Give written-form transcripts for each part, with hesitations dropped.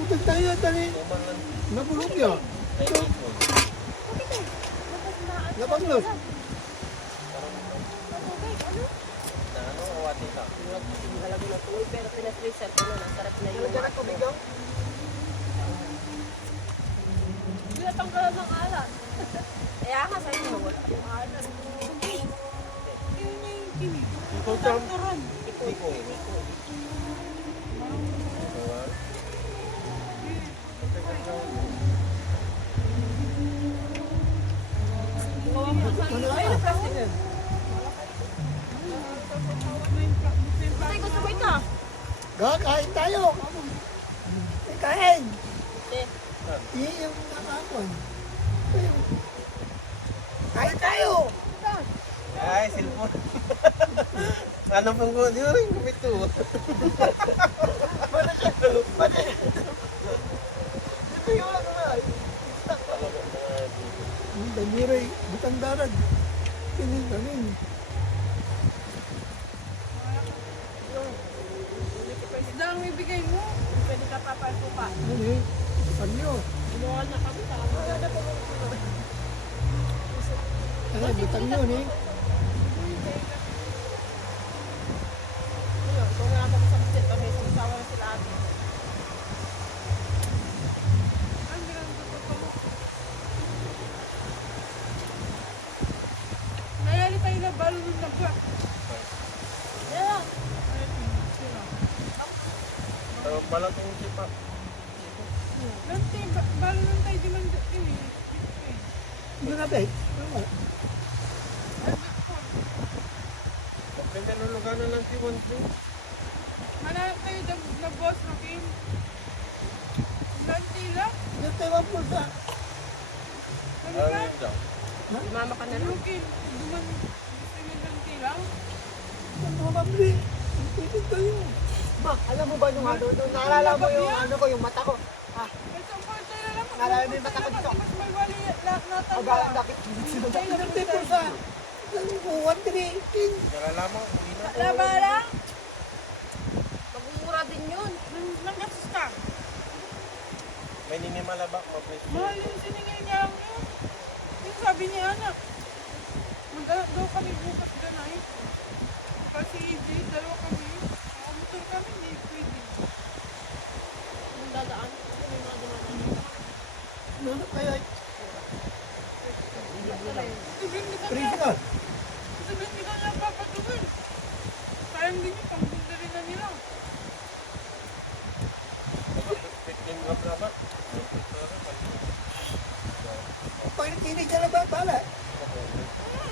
Utag tayo tani. Nabulog niya. Napaglos. Halago ng tuloy pero pinatreasure ko na. Sarap na yun. Hindi natanggalan ng alat. Kaya nga sa'yo mo wala yung alat. Ikaw tam. Ay, na plastic yun. Patay, gusto mo ito? Kain tayo. Kain. Eh, Yung nakakon. Kain tayo. Ay, cellphone. Ano pong ko? Di rin kumito. Ito yung ano na. Ang damiray. Butang darag. Kanin. isda ang ibigay mo. Pwede ka papalpo pa. Ano eh? Panyo. Inuwan na kami. Ano, butang yun eh. Ayun, kung nga ako sa busit, okay, sumasawa na sila ate. Nayali tayo na balo nung nagwa. Yeah. Balatong sipa. Nanti, balo nung tayo di man ini. Hindi na ba eh? Ganda ng lugar na lang si Juan Cruz. Mananap tayo na boss na Kim. Nanti lang. Hindi tayo po sa... Ano Ano ba? yun daw? Mama ka na lang. Ano Kim? Duman. Gusto niyo nanti lang. Ano mababli? Pwede tayo. Ma, alam mo ba yung ano, nung naalala mo yung ano ko, yung mata ko. Ito ang parte na lang. Naalala mo yung mata ko dito. Mas may wali natanda. Magalang dakit. Hindi po sa... One, three, king. Nalalaman, uwi na. Laba lang. Magmumura din yun. Nang gastos ka. May ninimalabak, mablis. Mahal yung siningil niya lang yun. Yung sabi niya anak. Maghanap daw kami bukas ganay. Kasi EJ, dalawa kami. Motor kami, hindi pwede. Yung dadaan. Kasi may mga dumadaan dito. Ano kaya? Sabihin kita Free na. ka. Sabihin kita na papatuloy. Sayang din yung pangbunda rin na nila. Pitin ka pala ba? Pag tinig ka na ba pala?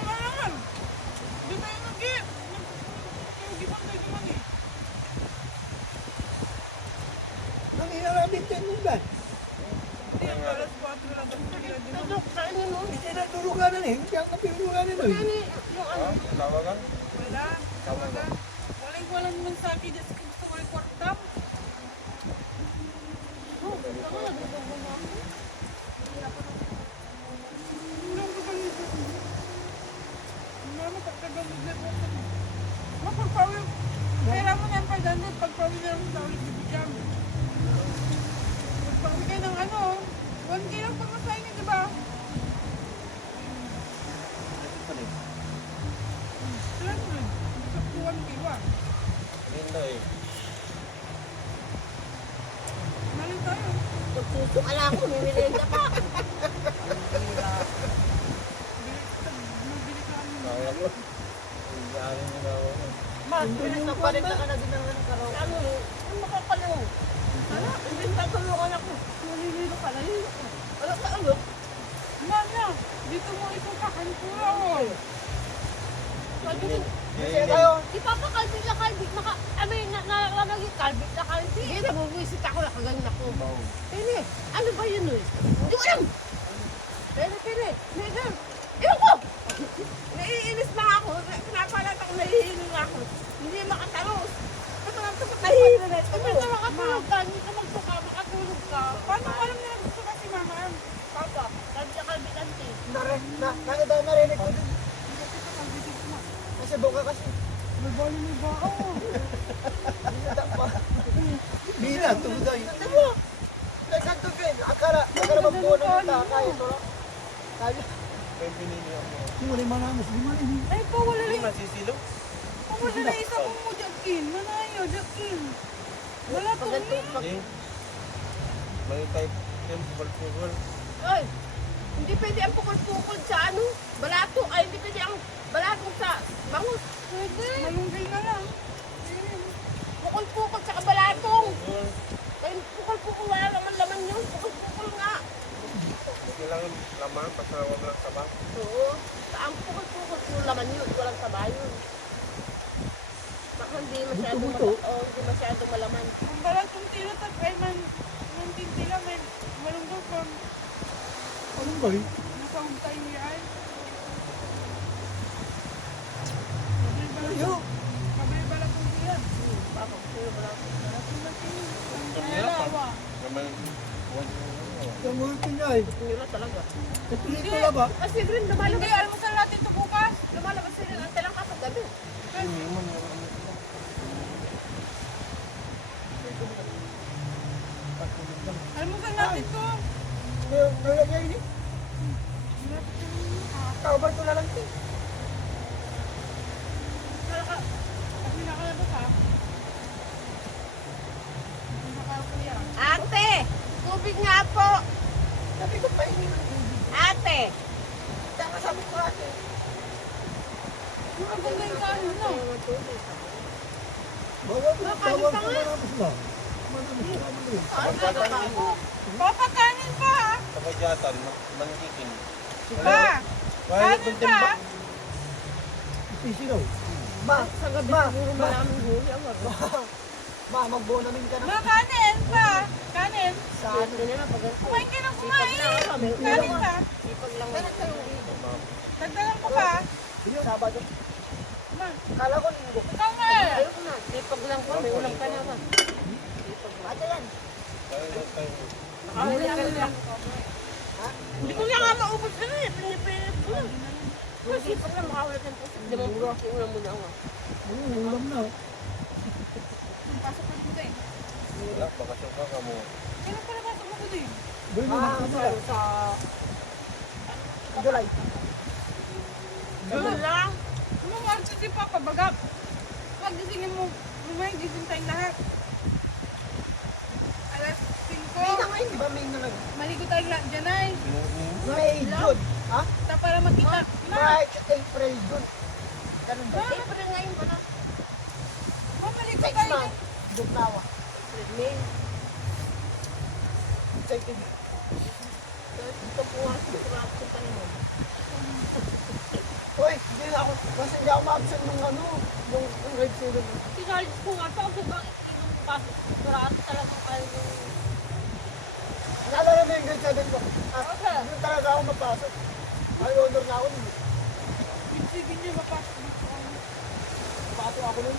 Alam. Di tayo nag-give. Nag-give tayo naman eh. Ang inarabit yan nung ba? Hindi, ang alas 4 lang. Tudok, kainin mo. Hindi na tuluganan eh. Hindi ang kapiluluganan eh. Ano yung ano? Tawagan? Wala. Tawagan. Walang mensahe dyan sa gusto ko ay kwartam. Oh, gusto ko na dito mo. Walang gusto nito. Mama, pagkagamit na po. Mapagpawin. Pera mo na yung 500. Pagpawin na lang sa ulit bibigyan. Pagpawin kayo ng ano. 1K lang pamasahin niyo, di ba? Siyempre. Sa 1K ba? Lindo eh. Mali tayo. Nagpuso ka lang ako, mimilenda pa. Mabili ka kami. Kaya ko. Hindi akin yung gawa ko. Ma, pinasapalit na ka na din ng karaoke. Ano, yung makapalaw. Ano, hindi tatulungan ako. Nalililo ka, nalililo ka. Wala ka ano? Mama, dito mo itong kakantura ko. Sabi ko, Kasi kayo, ipapakalbit na kalbit, nalalagay kalbit na kalbit. Hindi, nabubuisit ako, nakaganyan ako. Pere, ano ba yun eh? Hindi ko alam. Pere, Megan, ewan ko. Naiinis na ako, pinapalat ako, nahihilo na ako. Hindi makatalos. Kasi nga ito, nahihilo na ito. Hindi ka makatulog ka, hindi ka magsuka, makatulog ka. Paano ko alam na gusto ka si Mama? Papa, kalbit na kalbit, auntie. narinig ko din. Hindi ko kita kalbitin mo. Kasi buka kasi. May bali may bao. Bila, tungod ay. Ito mo. Nagsan to Ben. Akara magbuo na kita. Kaya ito. Kaya. May pinili ako. Hindi mo manamas. Hindi mo rin. Ay po, wala Hindi na. masisilo. Wala na isa po mo Jakin. Manayo, Jakin. Wala to Pagganto, ni. pag... Hindi. May type yung pukul-pukul. Ay, hindi pwede ang pukol-pukol sa ano, balato. Ay, hindi pwede ang balato sa bangus. Pwede. Malunggay na lang. Pukol-pukol sa balatong. Pukul. Ay, pukol-pukol, wala naman laman yun. Pukol-pukul nga. Kailangan laman, basta wag lang sabang. Oo. Ang pukol-pukol, yung laman yun. Walang sabay yun. Baka hindi masyadong, hindi masyadong malaman. Ang balat kong tira tag ay man tintila may malunggay kon. Anong ba rin? Nakauntay niya ay. Yo. Kabay balat kong tira. Baka, sino balato? Dalawa. Naman, wag Yung mga pinyay. Nila talaga. Kapilito na ba? Kasi Green, Hindi, lumalabas. almusal natin ito bukas. Lumalabas sila ng talang kapag gabi. Almusal natin ito. Nalagay ni. Kabar ko na lang ito. Kasi nakalabas ha. Nakakuya. Ate! Tubig nga po! Sabi ko pa ini. Ate! Saka sabi ko ate. Ang ganda yung kaano no? Bawal ko. Baka Bawal pa ko nga. manamas lang. Manamas ko naman eh. Papa, kanin pa ha? Kabajatan, manikikin. Pa! Wala Kanin kung pa! timbak. Easy daw. Ma, Sa gabi Ma, siguro Ma. maraming huli ang wag. ma, magbuo namin ka na. Ma, kanin pa! Kanin! Sa ano? Hindi na pag Kumain ka ng Sipag kumain! lang ako. May Kanin ulam. pa! Sipag lang ako. Dagdagan ko pa! Sige, Sabado. Ma, Kala ko linggo. ikaw nga eh! Ayoko na. Sipag lang ko. May ulam ka naman. Sipag lang. Ate yan. Nakahuli ka lang. Hindi ko nga maubos na eh. Pinipilit ko lang. Kung sipag lang makahuli ka ng puso. Hindi mo ulam mo na ako. Ulam na. Pasok ka dito eh. Wala, bakasyon ka mo. Kailan pala pasok mo ko din? Gawin mo na Sa... July. Ano lang? Anong oras din pa pabagap? Pag gisingin mo, lumayan gising tayong lahat. Alas May na 5. ngayon, di ba? May na nag... Maligo tayong lahat dyan ay. May June. Ha? Para makita. Ma, March, April, June. Ganun ba? April ngayon pa na. maligo 6 tayo. months. Buknawa. April, May. Excited. Ito po nga. Ito pa naman. Uy, hindi na ako. Kasi hindi ako ma-absent nung ano. Nung grade 7. Tinalit ko nga ito kasi bakit yung pasok. Parang talagang kayo yung... Naalala mo yung grade 7 ko? Okay. Doon talaga ako mapasok. May honor na ako nun. Ibig niya mapasok dito. Pasok ako nun.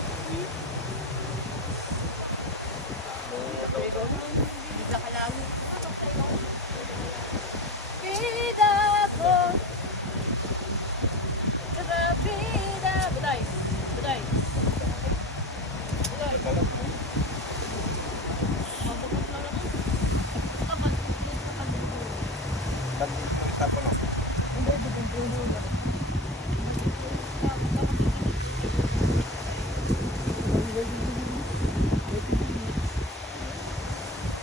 Hindi ka kailangan. Vida ko. Vida. Buday. Buday. Buday. Mabugot lang naman. Nag-isa pa lang.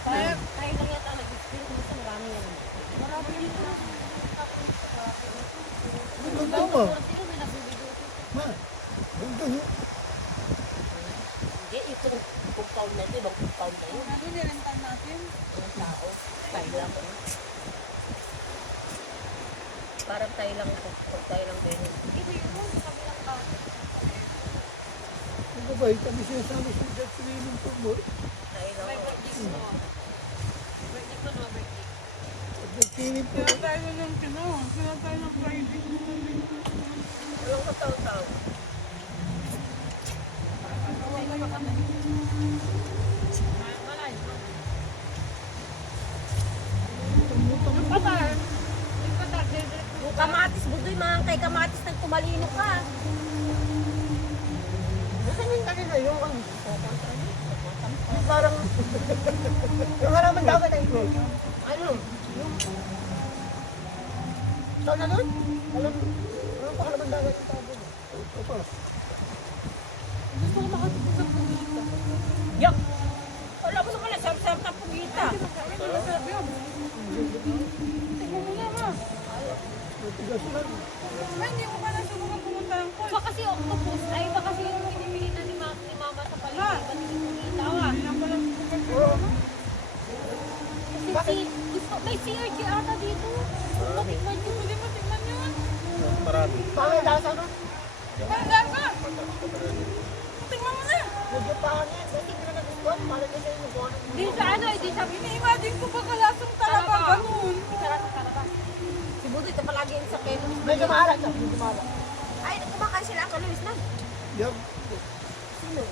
Tayo lang yata nag-experience mo sa marami yan. Marami yan. Doon mo. Sino may nagbibigay? Ma. Doon. Hindi, itong compound na ito, ibang compound na yun. Ano nilantan natin? Ang tao, tayo lang. Parang tayo lang ito. Tayo lang tayo. Hindi mo sa kabilang pa. Ang babay, kami sinasabi sa dad swimming pool mo. Tayo lang. Birthday ko no, birthday. Swimming pool. Sila tayo ng kino. Sila tayo ng Friday. Walang kataw-taw. Yung patar. Yung patar. Yung kamatis, budoy mga kay kamatis nang tumalino ka. kanina, yung parang, yung halaman dagat ay ito. Ano? Saan na nun? Alam pa halaman dagat yung tawag doon. Ito. Gusto ko makatipid ng pugita. Yak! Wala mo naman na sarap-sarap ng pugita. Ay, masarap yun. Tingnan mo na, ma. Matigas lang. Ay, hindi mo pa nasubukan pumunta ng Iba court. kasi octopus, ay iba kasi yung pinipilitan ni mama sa paligid. Iba yung pugita, ah. Hindi lang pala subukan ko. Kasi may CRG ata dito. Matikman nyo. Hindi mo tingnan yun. Marami. Pangit lasa no? Parang ka. Tingnan mo na. Medyo pangit. Dati hindi na nagustuhan. Malay na sa inyo kung ano. Di sa ano, di sa Ini-imagine ko ba kalasang talaba ganun? Sarap na sarap. Si Budoy ito palagi yung sa kelo. Medyo maalat siya. Medyo maalat. Ay, kumakain sila ang kaluwis na. Yup. Sila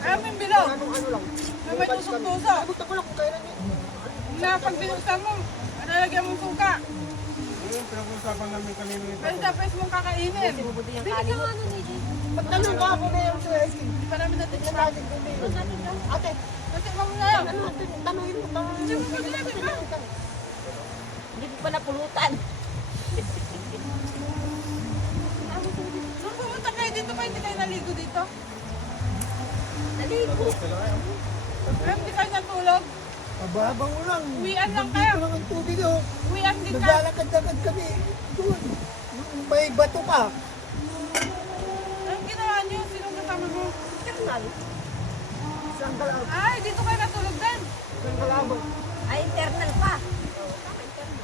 Ay, may bilog. ano lang. Na may tusok-tusok. Nakalimutan ko lang kung kailan yun. Na pag binuksan mo, nalagyan mong suka. Yung pinag-usapan namin kanina ito. Pwede sa pwede mong kakainin. Si Budoy yung kanin. Ano ni Jay? Ba't tanong ka ako na yung sa ice cream? Hindi pa namin natin Tignan natin kung may ate, Kasi mo na lang. ano natin? Tanungin mo. Tanungin Hindi mo. mo pa sinabi ba? Hindi ko pa napulutan. Nung pumunta kayo dito ba, hindi kayo naligo dito? Naligo. Ay, hindi kayo natulog? Mababa mo lang. Uwian lang Dito kayo. lang ang tubig oh. Uwian din ka. Naglalakad-lakad kami. Doon. May bato pa. Anong ginawa niyo? Sinong kasama mo? Internal. Isang kalabot. Ay, dito kayo natulog din. Isang kalabot. Ay, internal pa. Tama, internal.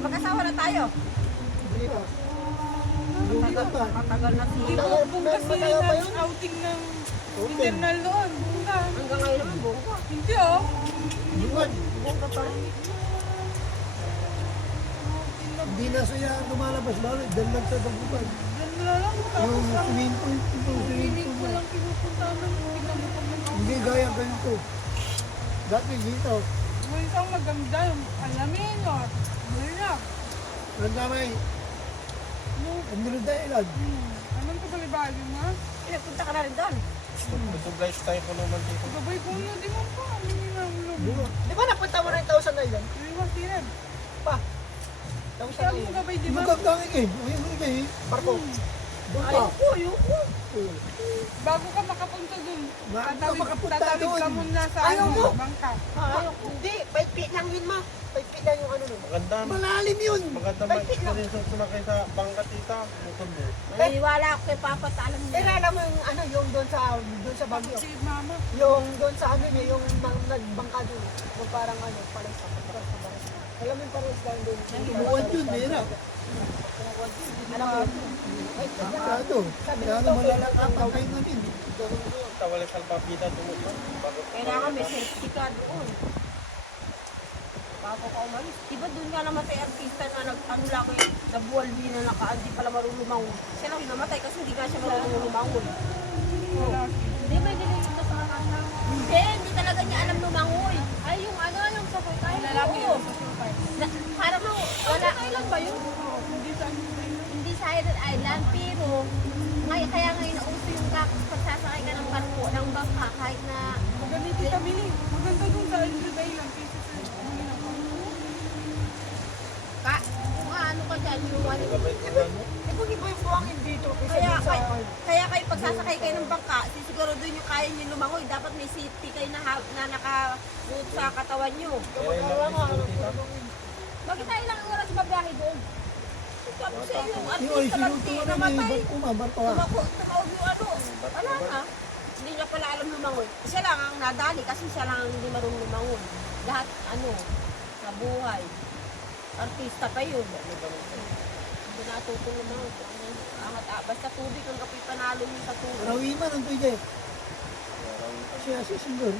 Mag-asawa na tayo. Dito. Lumigat pa. Matagal na Hindi siya. ko kung kasi Matagal pa yun. outing ng Outing. internal doon. Punta. Hanggang ngayon naman, buong ko. Hindi oh. Lumigat. Buong ka pa. Hindi na siya lumalabas balik. Dahil lang sa dagupan. Diyan na lang. Yung swimming pool. Yung swimming Hindi ko pool. lang pinupunta ng tingnan mo kami. Hindi gaya ganito. Dati dito. May isang maganda yung alamin o. Malak. Ang damay. Ang nilod na ilan. Anong kabalibago mo? Punta ka na rin doon. Mag-sublight tayo po naman dito. Gabay ko na, di mo pa. Ano yung nahulog? Di ba napunta mo na yung 1,000 na ilan? Hindi mo sinan. Pa. 1,000 Sabi na mo ilan. gabay, di ba? Magkakangin eh. Ayun nga eh. Parko. Doon pa. Ayoko. Bago ka makapunta dun. Bago ka makapunta tatawid dun. ka muna sa Ayaw ano, mo. bangka. Ayoko. Hindi. Paikpit lang yun ma. Paikpit lang yung ano nun. Maganda. Malalim yun. Maganda ma-experience yung sumakay sa bangka tita. Bukod mo. Naniniwala ako kay Papa at alam Eh, niya. alam mo yung ano, yung doon sa Baguio. Si mama. Yung doon sa ano niya, yung nagbangka doon. Yung parang ano, parang sa paras. Alam mo yung parang sa doon. Tumuwan yun, mera. Alam mo yun. Ay, kado. Kaya naman lalakapang kayo natin. Tawala sa alpapida tumutok. Bago Kailangan may safety ka doon. Bago ka umalis. Diba doon nga namatay artista na ano lang ko yung nabuwalbi na hindi pala marunong lumangon. Siya lang yung namatay kasi hindi nga siya marunong lumangon. Hindi may nililito sa kanana. Hindi talaga niya alam lumangoy. Ay, yung ano, yung sa Pagkay. Lalaki Oo. yun sa Silpay. Parang wala. Kailan ba yun? Hindi sa Hindi sa Island Island, pero kaya ngayon nauso yung pagsasakay ka ng barko, ng bangka, kahit na Ganito kami ni. Maganda dun sa Island Island. Kaysa sa kung ano ka dyan, yung ano. gabay ko na mo. Eh, kung iba yung buhangin dito. Kaya kayo pagsasakay kayo ng bangka, sisiguro doon yung kaya nyo lumangoy. Dapat may safety kayo na naka-boot sa katawan nyo. Bakit tayo lang oras mabiyahe doon? Sabi sa inyo, yung artista lang din namatay. Barko ha. Tumawag yung ano. Wala na. Hindi niya pala alam lumangoy. Siya lang ang nadali kasi siya lang ang hindi marunong lumangoy. Lahat ano, sa buhay. Artista pa yun. Hindi natutong lumangoy. Basta tubig ang kapoy panalo niyo sa tubig. Rawiman ang tuyo. Siya si Singgol.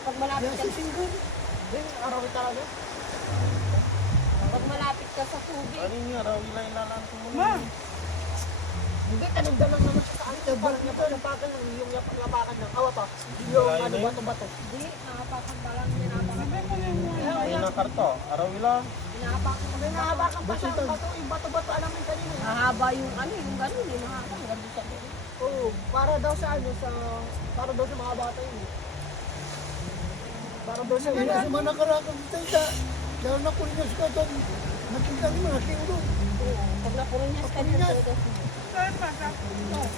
Pag malapit Siya ka, si Singgol. Hindi, araw talaga. pag malapit ka sa tubig, Ano niya, raw ilalanto mo Ma! na. Hindi, tanong-tanong naman siya sa ano. Parang napakan lang yung yapakan ng awa pa. Yung ano, bato-bato. hindi, nakapakan pa lang niya napakan. Sabi mo na yung Ay na karto. Araw ilang. Pinapakan May nahabakan pa siya ang bato. Yung bato-bato, alam mo yung kanina. mahaba yung ano, yung gano'n, yung mahaba, gano'n sa bebe. Oo, para daw sa ano, para daw sa mga bata yun. Para daw sa Hindi sa mga nakarakang kita. Dahil na kulinyas ka doon. Nakita mo, nakiulo. Pag napurinyas ka niya, Saan pa?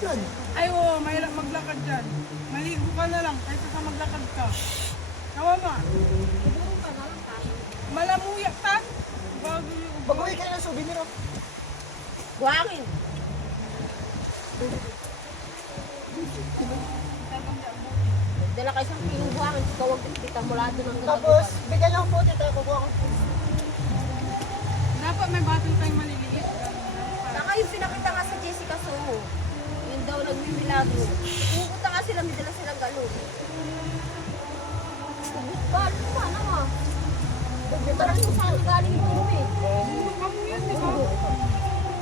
Yan. Ay, oo, mahirap maglakad dyan. Maligo ka na lang kaysa sa maglakad ka. Kawa ma, siguro pa na lang tayo. malamuyak tan. Bago yung Pag-uwi kayo ng souvenir, oh. Buhangin. Dala kayo isang kilong buhangin, ikaw ang kita mula doon ang Tapos, bigyan niyo ang puti, tayo kukuha ko. dapat may battle tayong maliliit. Saka yung pinakita nga sa Jessica Soho, yun daw nagmimilagro. Pupunta nga sila, may dala silang galon. Bal, sana nga. Parang kung saan galing yung tubig. Kamu yan, di ba?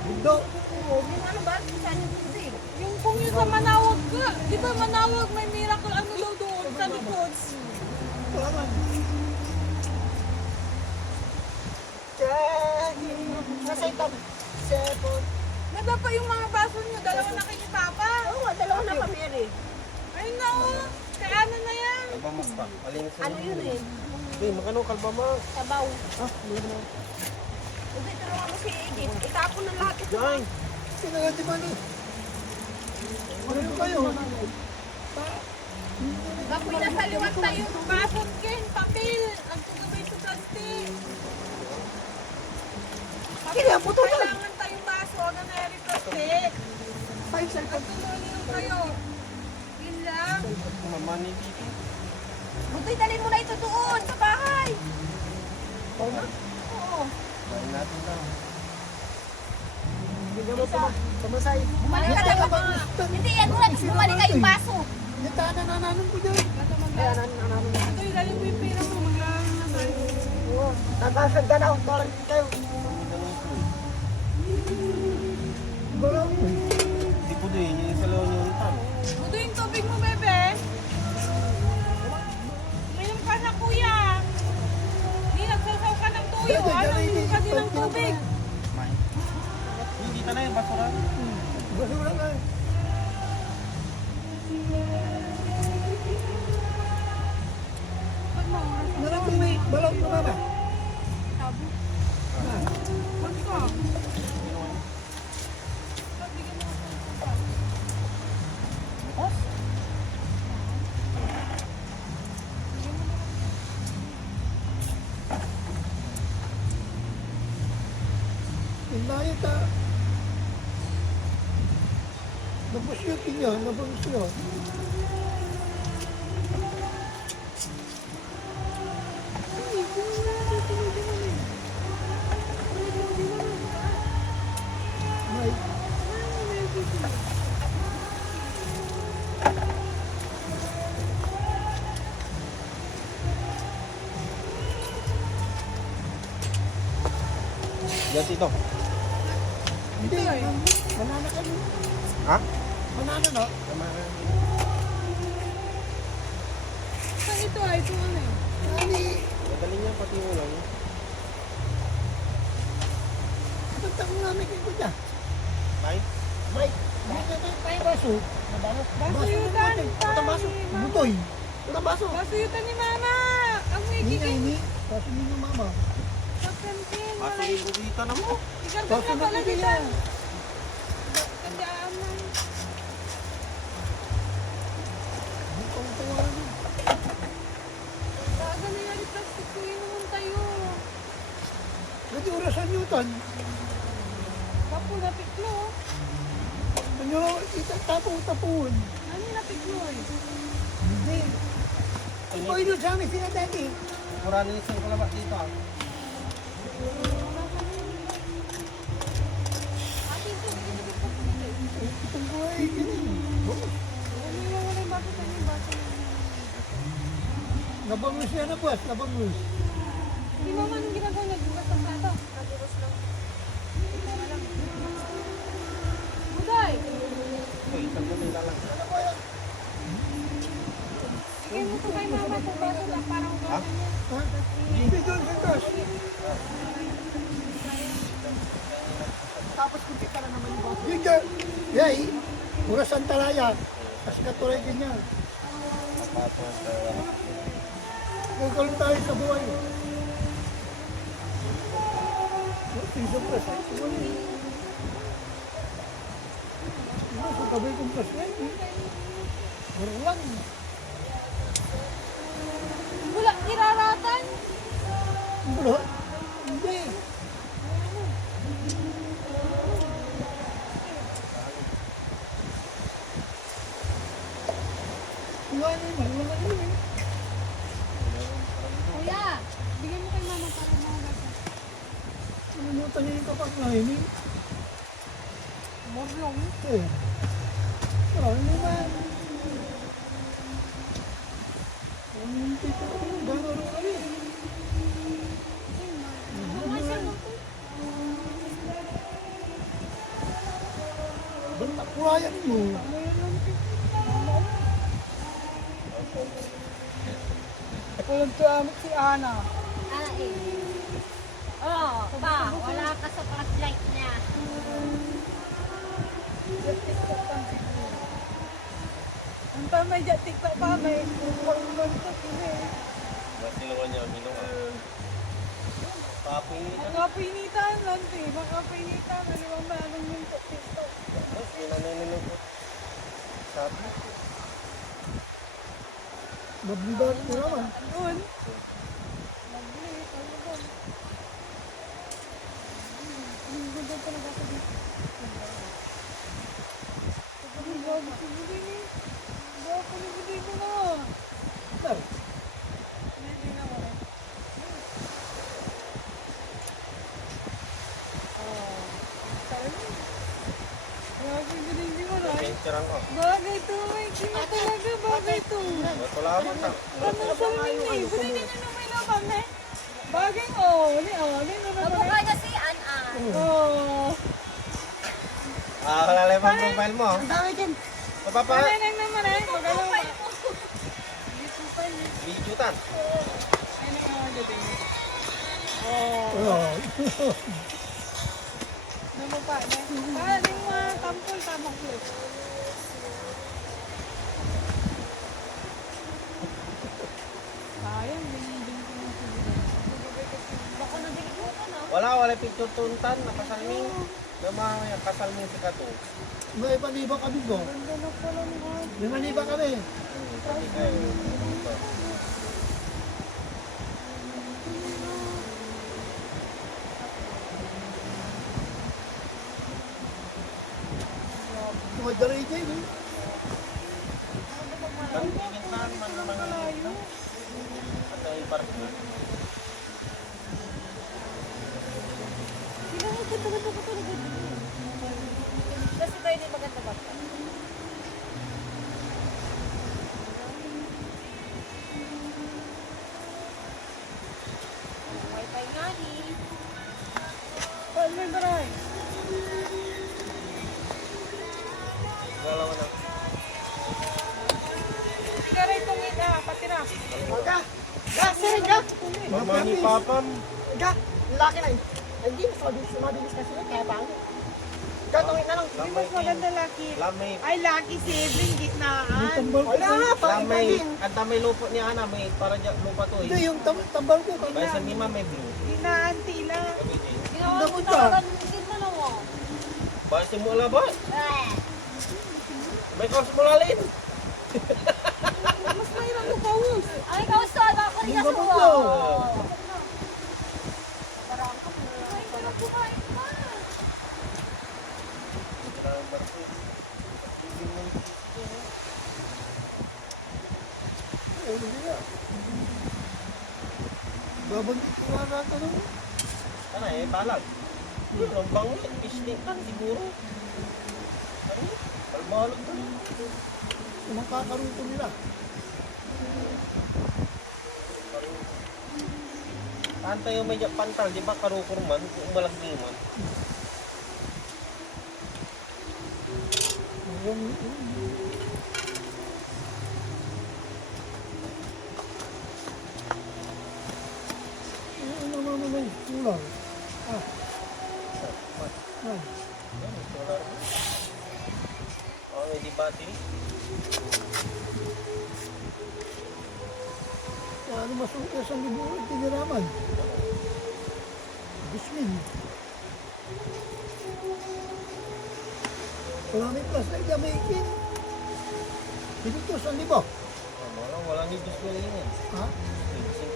Bundo. Oo, yung ano ba, kung saan yung tubig. Yung kung yun sa Manawag ka, di ba Manawag may miracle ano daw doon sa likod? Parang. Check! Nasa itab. Sepon. Naba pa yung mga baso nyo, dalawa na kayo tapa. Oo nga, dalawa na kami yan eh. Ay na kaya ano na yan? Kalbamas pa. Malinis Ano yun eh? Hey, makano kalbamas. Sabaw. Hindi, tulungan mo si Edith. Itapon ng lahat ito. Yan. Sino nga di ba no? Ano kayo? Bakoy na sa liwat tayo, bason kin, papel, nagtugabay sa plastic. Kaya, puto na. Kailangan tayong baso na nare-plastic. Five cell. Nagtulungan kayo. Yun lang. Mamani dito. Butoy, dalhin mo na ito doon sa bahay. Oo. Bayin natin lang. Bigyan mo pa. Pamasay. Bumalik ka na ba? Hindi, yan muna. Bumalik ka yung baso. Yung tahanan na nanon ko dyan. Kaya, nananong na. Ito yung dali mo yung pera mo, maglalaro na tayo. Oo. Nakasag ka na, parang kayo. Balang. Hindi po din. Yung sa lawan yung utan. Buto yung tubig mo, bebe. Uminom ka na, kuya. Hindi, nagsasaw ka ng tuyo. Ano, uminom ka din ng tubig. May. Hindi dito na yung basura. Basura nga. Ba't maoras? Nalang ko may balang ko mama. Sabi. Ba't ka? Ba't bigyan mo ako ng papa? Inlayo ta. Nabusyot niya, nabusyot. May Yan dito. hindi, banana kami. Ha? Banana no? Sa ito ay, ito ano eh. Nani, Madali niya pati mo lang. pagtang namin ko dyan. Ay. May, may tayo baso. Baso yutan. Ito baso. Butoy. Una baso. Baso yutan ni mama. Ang Hindi na wikiki. ini. Baso ninyo mama. Pagkantin. Baso yung bubita na mo. Ikartan Baso na na pala ko dito. yan. Kandaan na. Hindi ko ang tawaran. Baga na yan, plastic ko yun naman tayo. Kasi orasan nyo tan. Bapo na piklo. Ano, itatapong-tapon. Ano na piklo eh? Hindi. Ito yun sa amin sila dati. Muranin niya sa kalabat dito. Ah. Atin to, hindi ko pa pinili. Itong buhay yun. Ano yung wala yung baso tayo, baso na. Nabangus yan na boss, nabangus. Hindi mo man ang ginagawa niya, bukas ang plato. Kagiros lang. Buday! Ito, isang gabi na lang. Bigyan mo to kay mama kung baso lang parang Ha? Ha? Hindi doon sa taas. Tapos kung kita na naman yung Yay, oras ang talaya. Kasi katulad din yan. Tapos, Kung tayo sa buhay. Piso press. Sa tabi kong press. Berulang. Wala, kiraratan. Bro, hindi. Wala naman. Kuya, bigyan mo kay mama para mawagasan. Nalimutan niya yung kapak na ini. Marlong. Eh. Ano naman? Ang tito ko, gano'n kami. Banta kuhayan mo. Walang tuamit si Ana. Ah, eh. Oh, pa, wala ka sa flashlight niya. Ang tamay dyan, TikTok pa may pag-vlog ko kini. masilawan niya, minuha. Papi, Makapinitan lang, te. Makapinitan. Alam mo, anong yung TikTok? nanininig ko. Sabi, Mabigat ko naman. Doon. Lovely. Talagang. Ang ganda talaga ako dito. Ang ganda ko dito. Baka nabili ko na. Dar. Hindi na wala. Oh. Sorry. Grabe, galing mo na. picturean ko. Bagay to, may kina talaga, bagay to. Ito lamang na. Ano sa mini? Buti din na may laman eh. Bagay, oh, ni na Kamukha niya si An-An. Oh. Wala lang yung profile mo. Ang dami din. Papapa, Panay naman eh, magalaw pa. video tan. Ay, nangangagaling. Oh. Oh. Naman pa, ne? Para din mga tampol, tamang plus. Sayang, binibin ko ng sulit. Baka nabili mo ka, no? Wala picture tuntan, nakasalming. Gamay, kasalming si Kato. May paniba kami mo. Ganda na pala ng heart. May maniba kami. Sabi kayo. Mga daray dyan eh. Tantingan man naman Malayo. at ay park na. Sila nga, ganda-ganda ko talaga. Kasi tayo din maganda ba? Wi-Fi nga ni. Paano may baray? Dalawa na. Sigara itong ita, patira. Ga! Ga! Sir! Ga! Mama ni Papam. Ga! Laki na eh. Hindi, mabilis kasi yun. Kaya pang. Ga, tungin na lang. Hindi mas maganda laki. Lamay. Ay, laki 7, gitnaan. Wala nga, pangit na Lamay. din. At may lupa ni Ana. May para dyan lupa to Hindi, eh. yung tambal ko. Kaya sa Nima may blue. Gitnaan tila. Ginawa mo Dapat talaga din na lang, oh. Basta mo ba? Eh. May kaos mo lalin. Mas mahirap mo kaus. Ay, kausto, ako rin Yung kasi babag mo. mo. Parang ka mo. Ay, parang kumain pa. Eh, hindi nga. Babanggit ko nga rata naman. Ano eh, balag. Ang bango, pisting kan siguro. Ano? Balbalog ka rin. Makakaruto nila. Tanta yung medyo pantal, di ba karukor man, kung malagning man. Ano naman kulang. Ah. Ah. Solar. battery. Ano masukya sa libo at tiniraman? Gusmin. Maraming plastic na may ikin. Dito sa libo. Walang higis ko yan. Ha?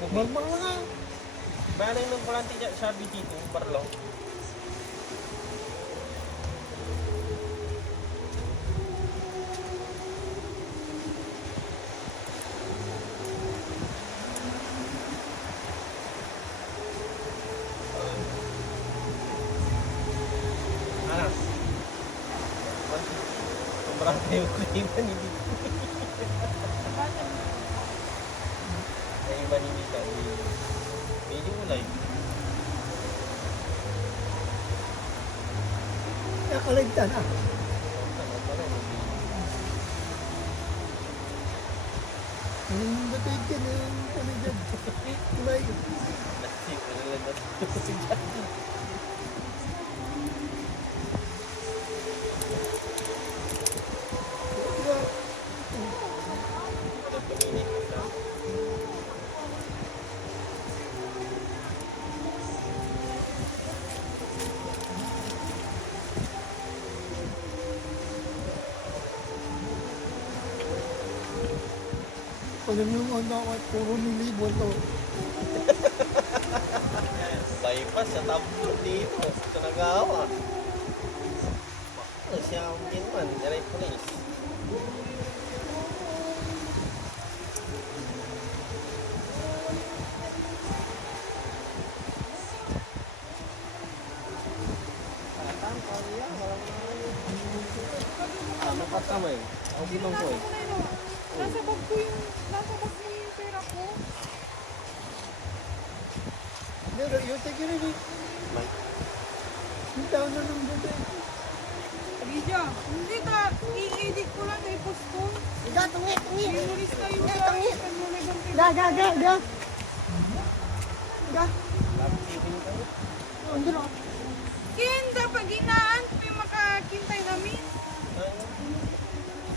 5 Marmar na nga. Bayan na yung palanti dyan, sabi dito, barlaw. Ano? Sobrang tayo ko iba ni Dito. Ay, iba ni Mika. Pwede mo live. Nakaligtan ah. Yung batid ka na yung kanagad. Kulay. Nasip, ano lang na. Diba? Nagpaminit na. Alam nyo mo ano ako, puro nilibo to. Bypass sa tablo dito. Sa nagawa. Ano siya ang kinman? Direct police. Ano ka kamay? Ako bilang ko eh. Nasa bag ko yung pera ko. Pero yung tigil rin eh. Yung taon na ng buday. Lydia, hindi ka, i-edit ko lang na i-post ko. Ida, tungi, tungi. Memories tayo Ida, guys. tungi. Memories ang Da, da, da, da. Da. Lapsipin ka. Ano na? Kin, dapat ginaan may makakintay namin.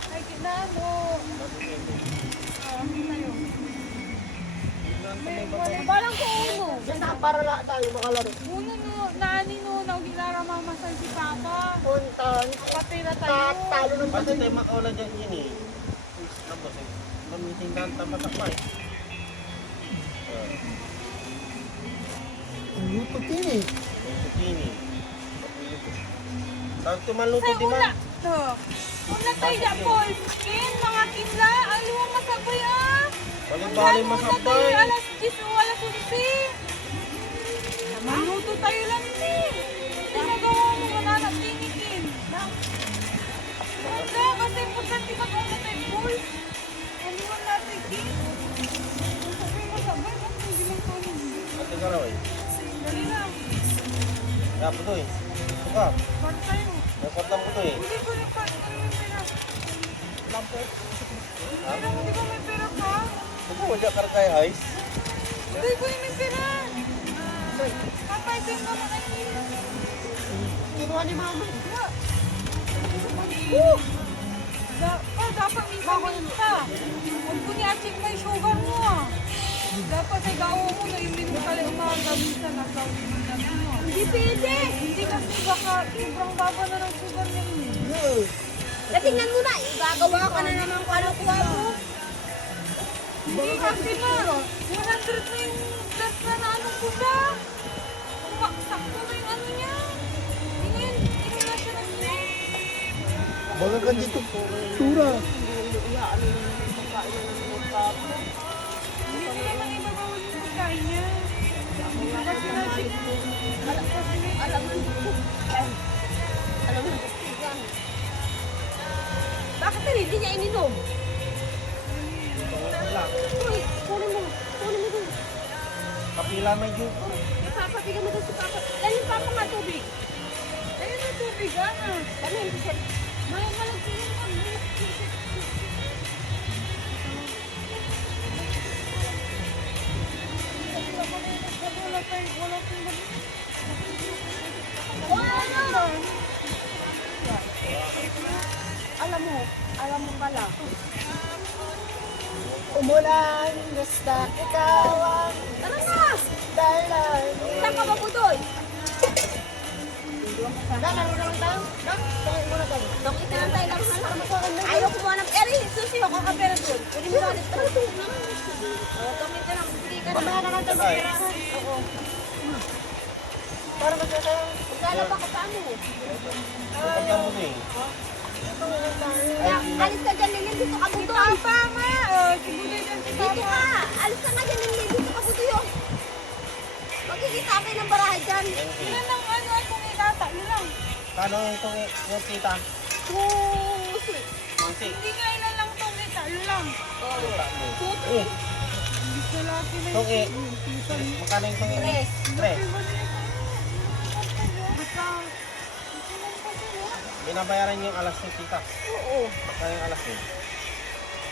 Ay, ginaan mo. Tayo. Balang ko uno. Yan na, para na tayo makalaro. Uno no, naani no, na ginara mamasan si Papa. Puntan. Pati na tayo. Talo ng Pati patay. tayo makawala dyan yun eh. Tapos eh. Mamiting na ang tamatakpa eh. Ang luto din eh. Yung zucchini. Tawag tumaluto Sa di una, ba? to. Una tayo dyan, Paul. Kin, mga kinla, aluwang masabay ah. Balik-balik Una masabay. tayo alas 10 o alas 11. Maluto tayo lang din. Pinagawa mo ka na natinikin. Punta, kasi importante ka kung na tayo, Paul. Aluwang natin, Kin. Sabi mo sabay, ba't hindi lang tayo? Ate ka raw eh. Dali lang. Dapat to eh. Suka. Para tayo. Nagkwartam ko to eh. Hindi ko rin pa, ano yung pera? Hindi ko may pera ka. Ito mo dyan karkay ice. Hindi ko yung may pera. Papaitin mo na kayo. Kinuha ni mama. Dapat minta. Huwag ko ni-achieve na yung sugar mo ah. Dapat ay gawo mo na yung minutali umaga minsan na gawin mo na mo. Hindi pwede. Hindi kasi baka sobrang baba na ng sugar niya mo. Tingnan mo na, gagawa ka na naman kung ano kuha mo. Hindi kasi na. 100 na yung gas na naanong ko siya. Sakto na yung ano niya. Tingin na siya ng Baga ka dito. Tura. Hindi ko naman ibabawal yung pagkain niya. Kasi na Alam mo, bakit hindi niya ininom? Uy, kunin mo dun. Kapila may juko. Ipapabigyan mo dun si Papa. Dali Papa nga tubig. ayun ang tubig, ano? Ano hindi siya? Malagpilin ka mo. Wala tayong O ano? Alam mo, Alam mo pala. Umulan, basta ikaw ang Tara na! dalangin. Ilan ka ba po doon? Laro naman tayo. Tangin mo na tayo. Nung itinan tayo lang sana. Ayaw kumuha ng eri. Susi ako kapera doon. Pwede mo ulit. Tara doon na. Gamitin na. Sige ka na. Mamaya na lang tayo Ay. magpirahan. Oo. Para magkakaw. Maglalaba ka paano? Pagka mo eh. Kaya, alis ka dyan, Lilin. Dito ka buto. Papa, ma. Oh, siguro dyan si Dito Papa. ka. Alis ka nga dyan, Lilin. Dito ka buto yun. Magkikita kayo ng barahay dyan. Ilan ang ano ay kung itata? Yun lang. Kano yung kita? Susi. Nancy. Hindi nga ilan lang itong kita. Yun lang. Kita mo. Susi. Sa laki na Tungi. Magkano yung tungi? Tres. Tres. Basta. Binabayaran yung alas ni tita. Oo. Magkano yung alas niyo?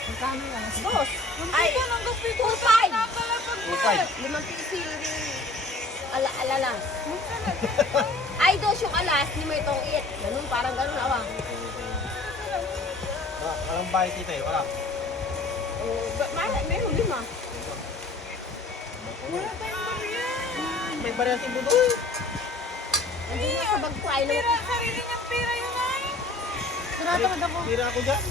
Magkano yan? Dos. Ay, Ay, ang gapi ko. 4-5. Nakalapag mo. 2.5. 5 piso yung alalas. Ay, dos yung alas, ni may itong it. Ganun, parang ganun, awa. Walang bayad tita eh. Wala. Meron 5. Wala tayong bariyan. May barya si Budoy. Hindi na sa bag ko, ay Pira, sarili niyang pira yun ay. Tinatamad ako. Tira ako dyan.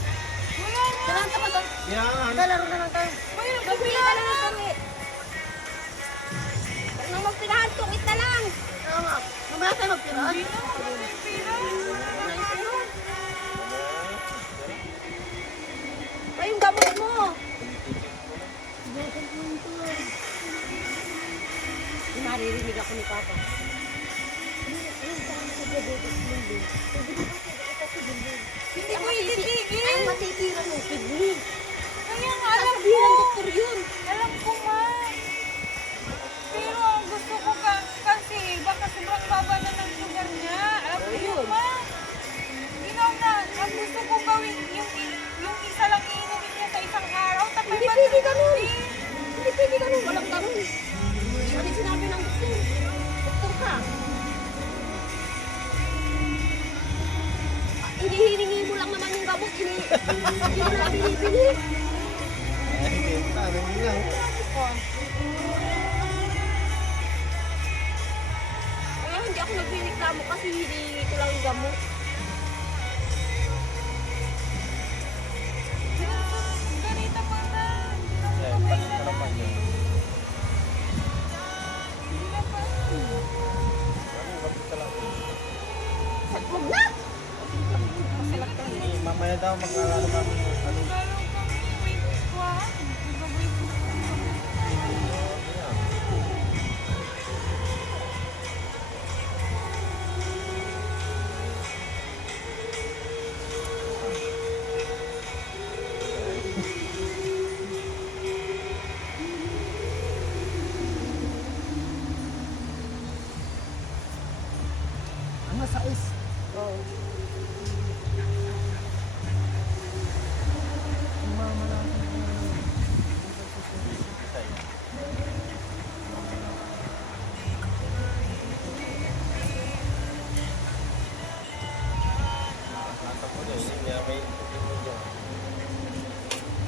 Wala na. Tinatamad ako. Binahan. Laro na lang tayo. Mayroon ka Magbili ka lang ng tungit. Huwag nang magpinahan, tungit na lang. Oo nga. Mamaya tayo magpirahan. Hindi na, wala tayong pira. Ay, yung gamot mo. Maririnig ako ni Papa. Hindi mo ititigil. Ay, matitira ng kidney. Kaya nga, alam Sasabihin ko. ng doktor yun. Alam ko ma. Pero ang gusto ko kasi baka sobrang baba na ng sugar niya. Alam ko yun ma. Ginaw na, ang gusto kong gawin yung isa lang iinumin niya sa isang araw. Tapos Hindi pwede ganun. Hindi pwede ganun. Walang ganun. Ano yung sinabi ng doktor? Doktor ka. Hinihiningi mo lang naman yung gamot. Hindi mo na binibili. Ay, benta. Nandun lang. Kaya hindi ako nagpiniklamo kasi hinihingi ko lang yung gamot. Ganito pa na. Eh, palit ka naman yun. Ano, bakit ka lang? Huwag na! Eh, mamaya daw mag-alala kami. Ano? Lalo kami may kwan. Ibabay ko. Ano sa is? Oo. Mama natin.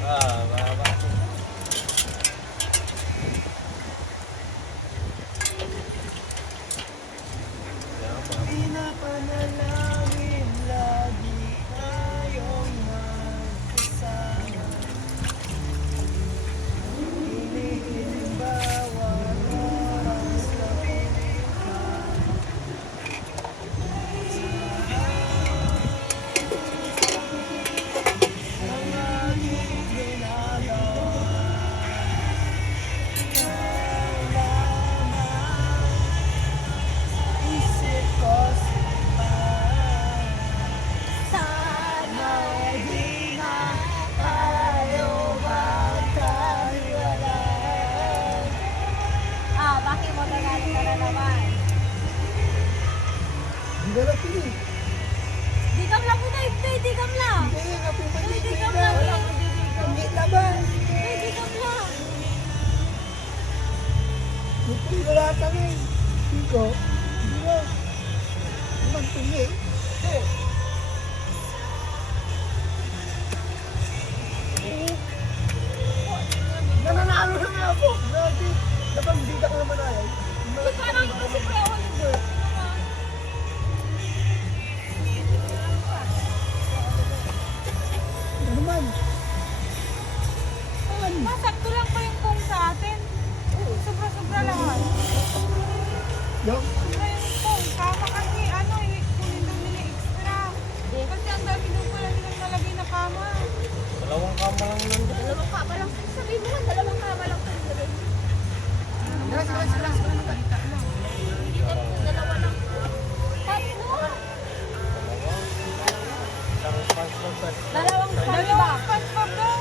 Ah, baba. Pinapanalangin lagi tayong magkasama. Iniiling bawat oras na piling ka. Dalawang kama lang nandun. Dalawang kama lang. Sabihin mo nga, dalawang kama lang. Dalawa lang. Tatlo. Isang SpongeBob ba? Dalawang Dalawang SpongeBob daw.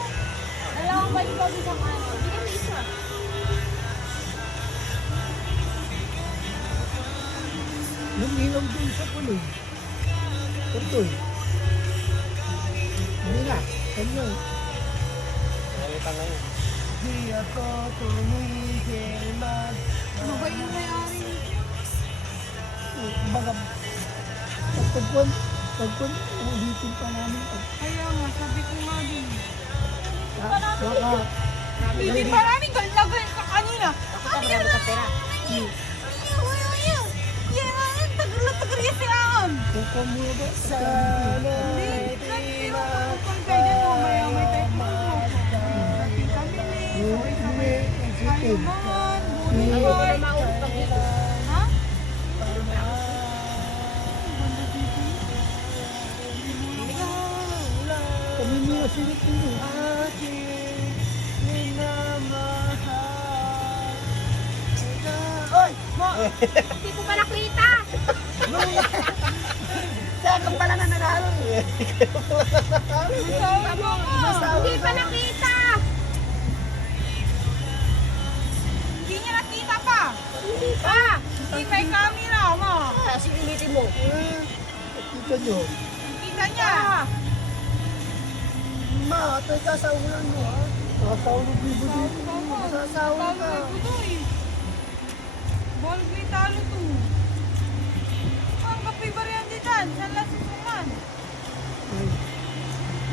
Dalawang SpongeBob isang ano. Bigyan mo isa. Lumilaw dun sa kulay. Tutoy. Hindi na. Kanya. Nalita na yun. Di ako tumigil man. Ano ba yung may-ari? Baga, pagpun, ulitin pa namin. Kaya nga, sabi ko nga din. Baka, Hindi pa namin galagay ka kanina. Kapira mo kapira. Tagal yan si Aon. kuko mo ba? Sana Hindi mo kung ganyan mo, may tayo mo. Dati kami Hindi, Ayaw isipin. naman, Ayaw ko buhay. na maulog pag dito. Ha? Kami niya silip niyo. Oy! Hindi ko pa nakita. Saan ka pala na nanalo? Hindi pa nakita. Hindi niya nakita pa. Hindi pa. Hindi may camera mo. Kasi ulitin mo. Kita nyo. Kita niya. Ma, ito sasawulan mo ha. Sasawulan bibo dito. Sasawulan ka. Talo ko to eh. Ball may talo to. Ang kape ba rin dyan? Saan lang susuman?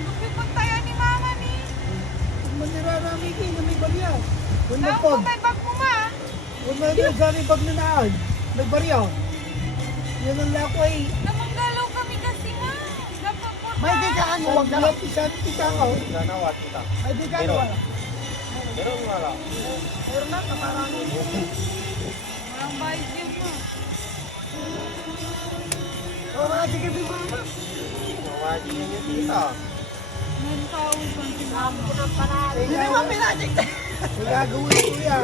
Kape pagtaya ni mama ni. Manirarami kayo na may barya. Kung Saan nagpag, ko may bag mo ma? kung may nagsaling pag nanaan, may barya. Yan ang lako ay. Namanggalaw kami kasi ma. Dapat po May di ka ano, wag na. Isang kita ka. Nanawat kita. May di ka ano, wala. Pero wala. Meron na, kamarami. walang bayad yun ma. O mga sige, bibo na. Nawadi niya yung tita. Ngayon tao pa si mama. Ako ng panalo. Hindi mo pinajik. May gagawin ko kuya.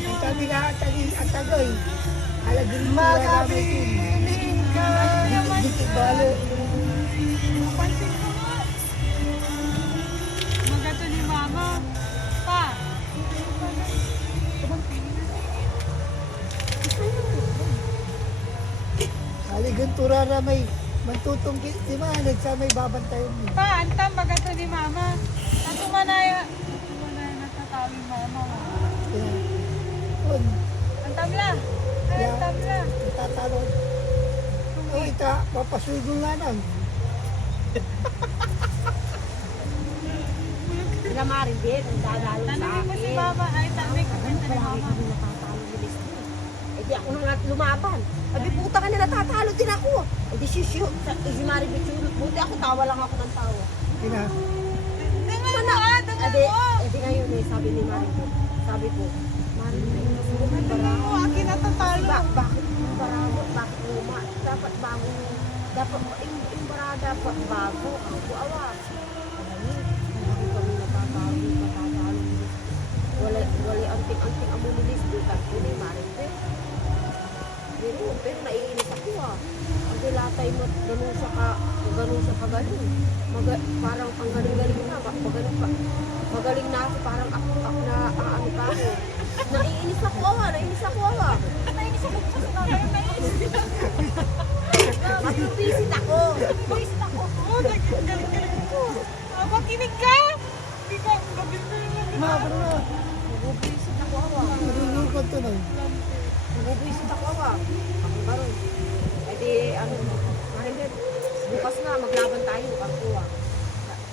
Ang tabi ka, ang tagay. Alagin mo, magabiling ka. Dito balo. Napansin ko nga. Magato ni mama. Pa. Aligan turara may mantutungkit. Di ba, sa may babantayan mo. Pa, antam magato ni mama. Natumanaya. Natumanaya natatalo yung mama. Kaya, yun, Ang tabla. Ay, ang tabla. natatalo. Ay, ita, papasugo nga lang. Sila Marin din. Ang dadalo sa Tanungin mo si akin. mama. Ay, tanungin ko kwenta ni Palagi mama. kami natatalo ni Leslie. Eh di ako na nga lumaban. Sabi puta ka na natatalo din ako. Eh di si Mari Bichulot. Buti ako tawa lang ako ng tawa. Ina, Dangal mo ah, dangal Edi, mo. edi ngayon eh, sabi ni Mari sabi ko, Mari Dangal mo, akin natatalo. bakit yung barado, bakit luma? Dapat bago, dapat, yung barado dapat bago. Ako awa. Hindi kami natatalo. Wala anting-anting amo ni Leslie. Kasi ni Mari pero naiinis ako ah. Ang dilatay mo, ganun siya kagaling. Parang ang galing-galing na, magaling na ako, parang ako na ano pa ako. Naiinis ako awa. Naiinis ako mas visit ako. Galing-galing ko. Makinig ka. Hindi ka, gabi ko yung gabi. ma, pero na. Visit ako awa. Marunong ka to na. Visit ako awa. Ako baron. Eh di, ano, Marimel, bukas na, maglaban tayo, ako ah.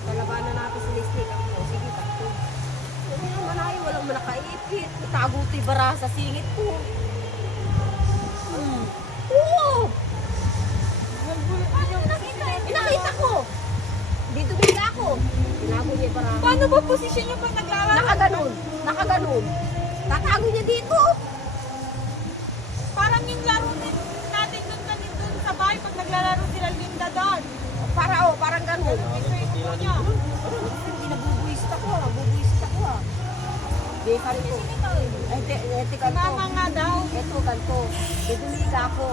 Lalabanan natin si Leslie. Ako, sige, takto. Hindi naman ayaw, walang manakaipit. Itago ito'y bara sa singit ko. Oo! Pinakita ko! Dito bigla ako. Tinago niya bara. Paano ba posisyon niyo pag naglalaro? Nakaganon. Tatago niya dito. Parang yung laro natin doon sa bahay pag naglalaro sila Linda doon. Parang ganun. Ito yung nila niya. dito. Hindi nabubuisit ako ha. Nabubuisit ako ha. Di, sabi ko. Teka Mama nga daw. Ito, ganito. Dumiga ako.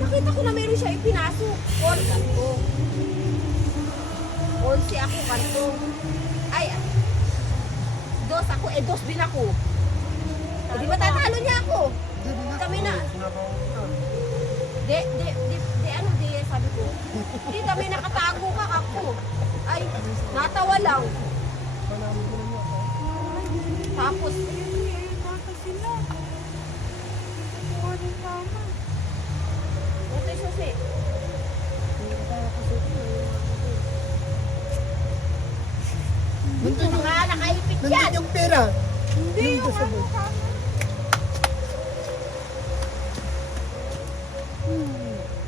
Nakita ko na meron siya ipinasok. All, ganito. All si ako, ganito. Ay, dos ako, dos din ako. Di ba tatalo niya ako? Kami na. Sinabaw ko na. Ano, sabi ko. Di kami nakatago ka ako. Ay, natawa lang. Tapos, Bata sila. Wala tama. ito yung susi. Nandun yung, Mga nakaipit yan. nandun yung pera. Hindi yung kasabay.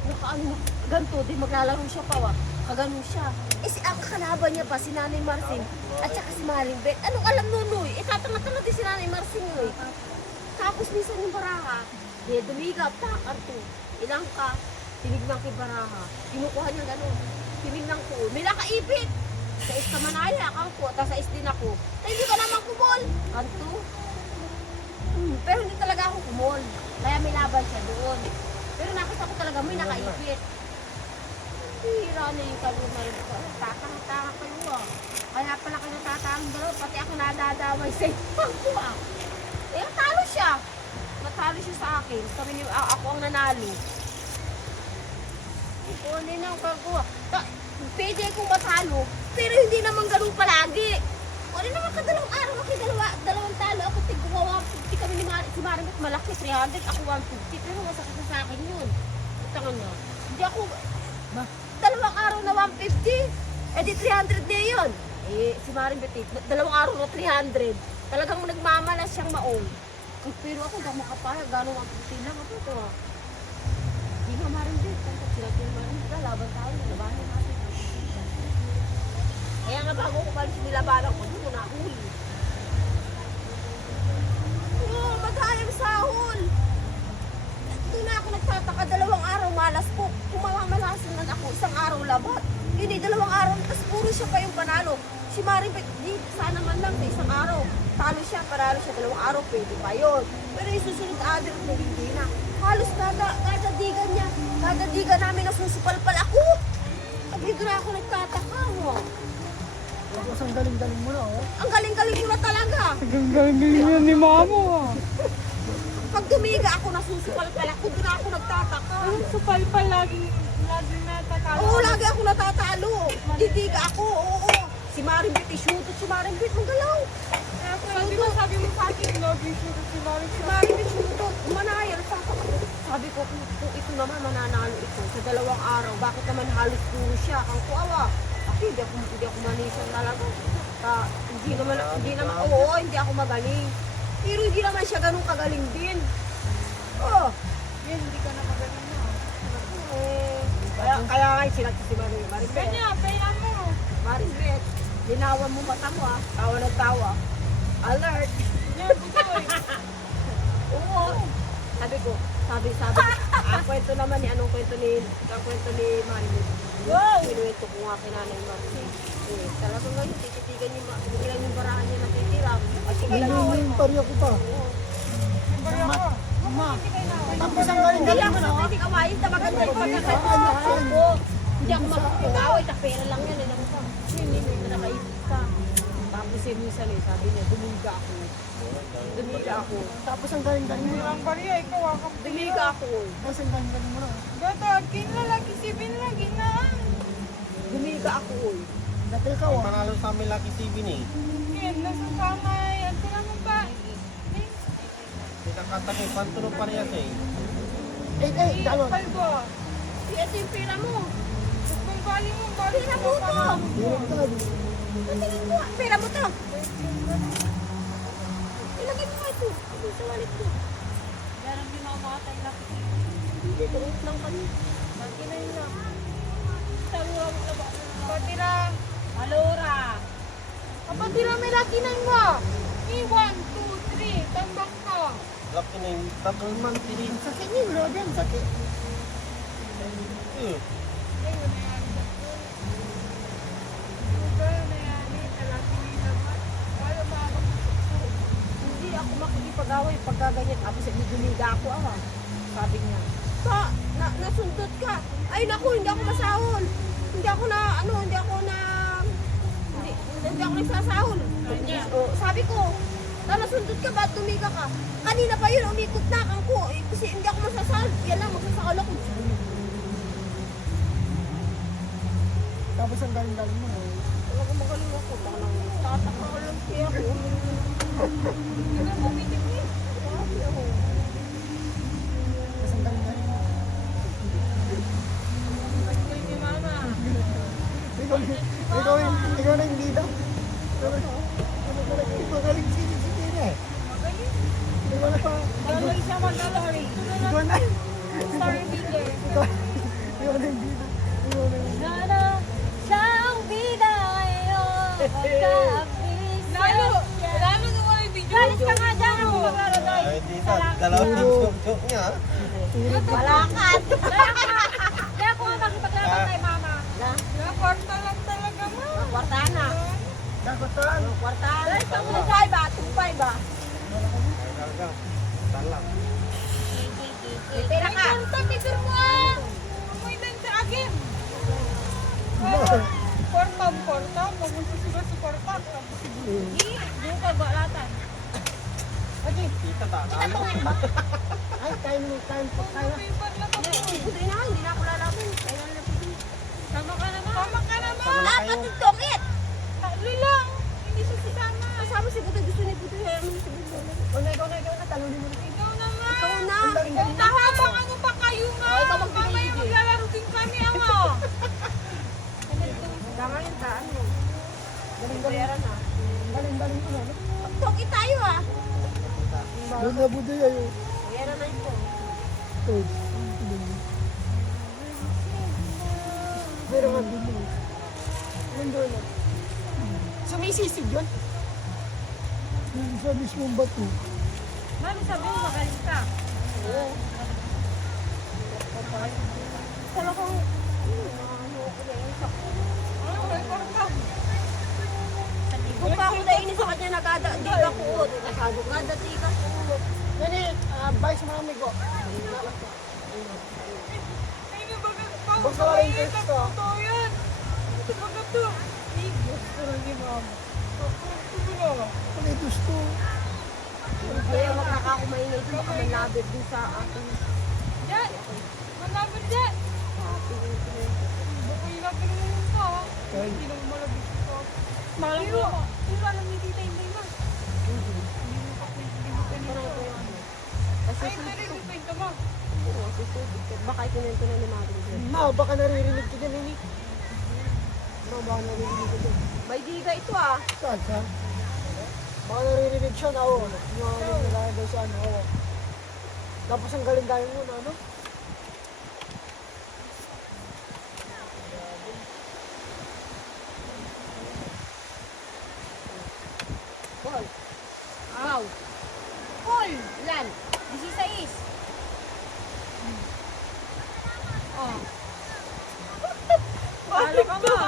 Nakaano, ganito, di maglalaro siya pa wa. Kagano siya. Eh si ang kalaban niya pa, si Nanay Marcin, at saka si Maring Bet. Anong alam nunoy? Eh tatanga-tanga din si Nanay Marcin eh. Tapos minsan yung baraha, dumigap, takarto. Ilang ka, tinignan kay baraha. Kinukuha niya gano'n. Tinignan ko, may nakaipit. Sa is ka manaya, ako, tapos sa is din ako. Na hindi ka naman kumol. Kanto. Pero hindi talaga ako kumol. Kaya may laban siya doon. Pero nakita ko talaga may nakaipit. Hira na yung kalunay ko. Tatang-tanga kayo ah. Kaya pala kayo natatang dalawa. Pati ako nadadamay sa iyo. Eh, talo siya. Natalo siya sa akin. Ako ang nanalo. Hindi na ako kagawa. Pwede akong matalo. Pero hindi naman ganun palagi. Wala naman kadalawang araw ako dalawang talo. Ako tigwawa. Kami ni si Marimot malaki, 300. Ako 150. Pero masakit na sa akin yun. Tangan niya. Hindi ako... Dalawang araw na 150. Eh di 300 na yun. Eh, si Marimot dalawang araw na 300. Talagang nagmamalas siyang maong. Pero ako hindi ako makapala. Gano'ng 150 lang ako ito. Hindi nga Marimot. Sila Marimot. Laban tayo. Labanan natin. Kaya nga bago ko balis nilabanan ko, doon ko nahuli. Oo, madayang sahol. Doon na ako nagtataka, dalawang araw malas po. Kumamamalasan na ako, isang araw labat. Hindi, dalawang araw, tapos puro siya pa yung panalo. Si Maribek, di, sana man lang sa isang araw. Talo siya, panalo siya, dalawang araw, pwede pa yun. Pero yung susunod other na hindi na. Halos kada digan niya, kada digan namin nasusupalpal ako. Sabi na ako nagtataka, mo. Tapos ang galing-galing mo na, oh. Ang galing-galing mo na talaga. Galing yun ni Mamo ah. Pag dumiga ako, nasusupalpal ako, doon ako nagtataka. Ang supal-pal lagi natatalo. Oo, lagi ako natatalo. Didiga ako, oo. Si Marimbit, shoot at si Marimbit, magalaw. Sabi mo sa akin, lagi siya si Mami. Si Marimbit, shoot, manayal. Sabi ko, kung ito naman mananalo ito sa dalawang araw, bakit naman halos puro siya? Kang kuawa. Kasi hindi ako manisan talaga. Hindi naman, oo, hindi ako magaling. Pero hindi naman siya ganun kagaling din. Oo. Yan, hindi ka na magaling na. Kaya nga sila si Marimbit. Kanya, pera mo. Marimbit, linawan mo mata mo ah. Tawa ng tawa. Alert! Yan, butoy. Oo. Sabi. Ang kwento naman ni, ang kwento ni Marimbit. Wow! Pinuwento ko nga kay Nanay Marcy. Eh, talagang ngayon, tititigan yung barahan niya natitira. Kasi May yung pariya ko pa. Bari ako. Ma, Hindi kayo na. tapos ang Hindi galing-galing ako mo na, sa oh. pwedeng awayin, maganda yung pagkakataon ko. Hindi ako makakaway, pera lang yan. Alam ko, hindi na nakaisip ka. Tapos minsan sabi niya, dumiga ako. Tapos ang galing-galing mo na. Ang bariya, ikaw ako. Dumiga ako. Tapos ang galing-galing mo na, oh. Gato, kinlalaki si Bin lagi na. Dumiga ako. Dati ikaw, Ang oh. panalo sa amin lagi si Bini. Yan, nasasamay. At sila mo ba? Pinakatake, pantulong pa niya siya eh. Dalawa. Palgo. Ito yung pera mo. Kung bali mo, bali Pera mo. mo to. Direktad. Patingin mo. Pera mo to. Ilagay mo ito. Ito sa wallet ko. Yan ang binamatay na. Dito lang kami. Lagi na yun lang. Tawa mo na ba? Patira. Alora. Kapatira, may laki na mo. 1, 2, 3. Tambak ka. Laki na yung tatlong man, tiri. Sakit niyo, grabe ang sakit. Eh, pagkaganyan. Tapos dumiga ako, sabi niya. Nasundot ka. Ay naku, hindi ako masahol. Hindi ako nagsasahol. Sabi ko, nasundot ka, ba't tumiga ka? Kanina pa yun, umikot na ako. Kasi hindi ako masasahol. Yan lang, magsasahol ako. Tapos ang galing-galing mo. Talaga magaling ako. Tataka ko lang siya ako. Hindi ka bumitin eh. Tapos ang galing-galing mo. Galing ni mama. Ikaw na yung bida. Magaling sini eh. Magaling. Ikaw na pa. Magaling siya mag-story. Ikaw na. Story builder. Ikaw na yung bida. Ikaw na yung Sana siyang bida ngayon. Magkabis. Lalo nung wala yung video. Galis ka nga dyan ako maglaro doy. Ay, tita, dalawang joke niya. Malakat. Kaya ako nga makipaglaro kay mama. Kwarta lang talaga mo. Kwarta na. Dagotan. Kwarta na. Tungpay ba? Tungpay ba? Talaga. Talang. Pera ka. Picture mo ah. Amoy din sa akin. Porta. Magunta sila sa porta. Doon ka ba latan? Tita, ano? Ay, kain mo. Paper lang ako. Buti na, hindi na ako lalaban. Kailan na po. Tama ka naman. Dapat TikTokit. Tatlo lang. Hindi siya sisama. Kasama si Buti. Gusto ni Buti. Kaya mo si Buti. Ikaw na. Talunin mo na. Ikaw naman. Ikaw na. Nahabang ano pa kayo nga? Oh, ikaw magbigay, Mamaya Gigi. maglalaro din kami, ama. Tama yung taan mo. Galing-galing na. Galing mo na. TikTokit tayo Doon na buday ayo. Bayaran na ito. Pero nga din mo. Nandun na. Sumisisid yun? Yung sa mismong bato. Mami, sabi mo magaling ka. Oo. Talagang, May porta. kung pa ako nainis sa kanya, di ka kuot. Masyado nga, dati ka kuot. Nani, vice mami ko. Ay, nabagat pa. Basta wala yung text ko. Totoo yan. Ito bagat to. Ay, gusto lang ni mama. Gusto mo na. Ano yung gusto? Kaya makakakumainay ito, baka manlabit din sa akin. Diyan. Manapit dyan. Baka ilapin mo yung ka. Hindi naman malabit ka. Pero alam ni tita hindi na. Hindi mo pa pinito. Kasi Ay, narinig pa yung tama. baka ikinento na ni Mari. Ma, baka naririnig ko dyan, ini. Ma, baka naririnig ko dyan. May diga ito Saan? Baka naririnig siya na, oh. Yung ano, nilagay sa ano, oh. Tapos ang galing-galing mo na, ano? Paul. Wow. Paul. Ilan? 16. Oh. Bahala ka ma.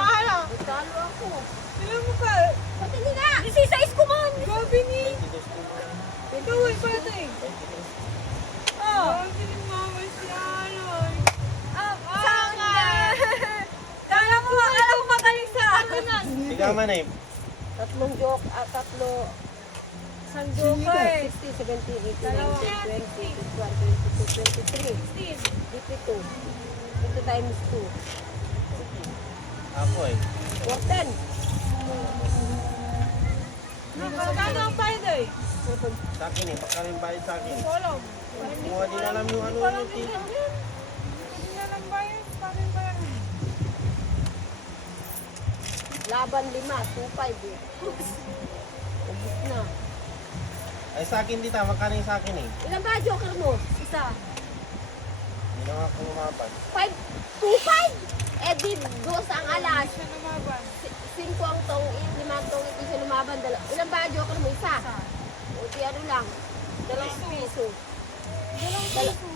Nagtalo ako. Alam mo ka. Pati hindi nga. 16 ko man. Gabi ni. Ikaw ay pwede. Oh. Gabi ni mama si Aloy. Sanga. Kala mo magaling sa ano na. Siga man eh. Tatlong joke, tatlo. Isang joker. 60, 70, 80, Dalawa. 90, 20, 21, 22, 23, 52. 52 times 2. Ako eh. 410. Nakakano ang Friday? Sa akin eh. Pagka rin bayad sa akin. Wala. Kung di na alam yung ano yung tita. Hindi na lang bayad. Paano ba yan? Laban 5, 2-5 eh. Ubus na. Ay sa akin tita. Magkano yung sa akin eh. Ilan ba joker mo? Isa. Hindi na nga ako lumaban. 2-5? Eh di, dos ang alas. Siya lumaban. 5 ang tongit, 5 ang tongit, di siya lumaban. Ilan ba joker mo? Isa. O di ano lang. 2 piso.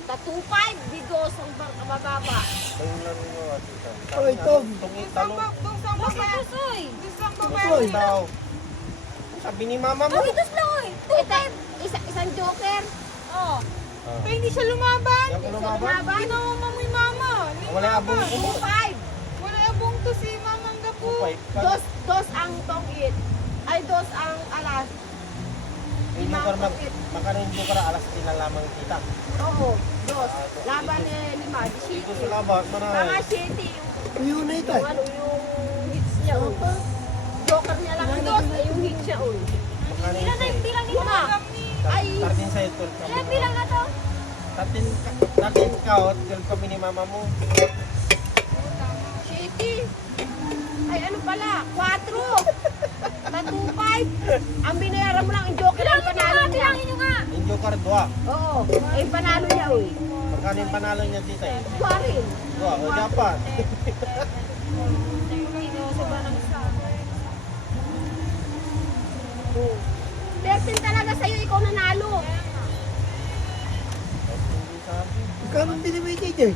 Ta 2-5, di dos ang mababa. Yung laro nyo tita. Oy, Tom. Tungit Doon talo. sa babae. Doon sa babae. Gusto daw. Sabi ni mama mo. Ay, dos lang oy. 2-5. isang joker. Oh. Ah. Kaya hindi siya lumaban. Yan ko lumaban. Ginawa mo yung mama. Wala abong ko. 2-5. Wala abong to si Mamang Gapo. Dos ang tongit. Ay, dos ang alas. Hindi ko makarin ko para alas din na lamang kita. Oo, dos. Laban lima, Dito 7. sa laban, Mga manay. 7 yung United. ano, yung hits niya. Joker niya lang ang dos, ay yung hits niya. Makarin Ilan na yung bilang ni Lima. Mamang ni? Ay, 13 sa ito. Ilan bilang na to? 13 count, 12 kami ni mama mo. 7. Ay, ano pala? 4. Na 2-5. Ang binayaran mo lang yung joker ang panalo niya. Bilangin nyo nga. Yung joker, 2. Oo, ay panalo niya, uy. Magkano yung panalo niya tita eh? Dua rin. 2, o dapat. Oo. 13 talaga sa'yo, ikaw nanalo. Magkano din naman yung JJ? 2,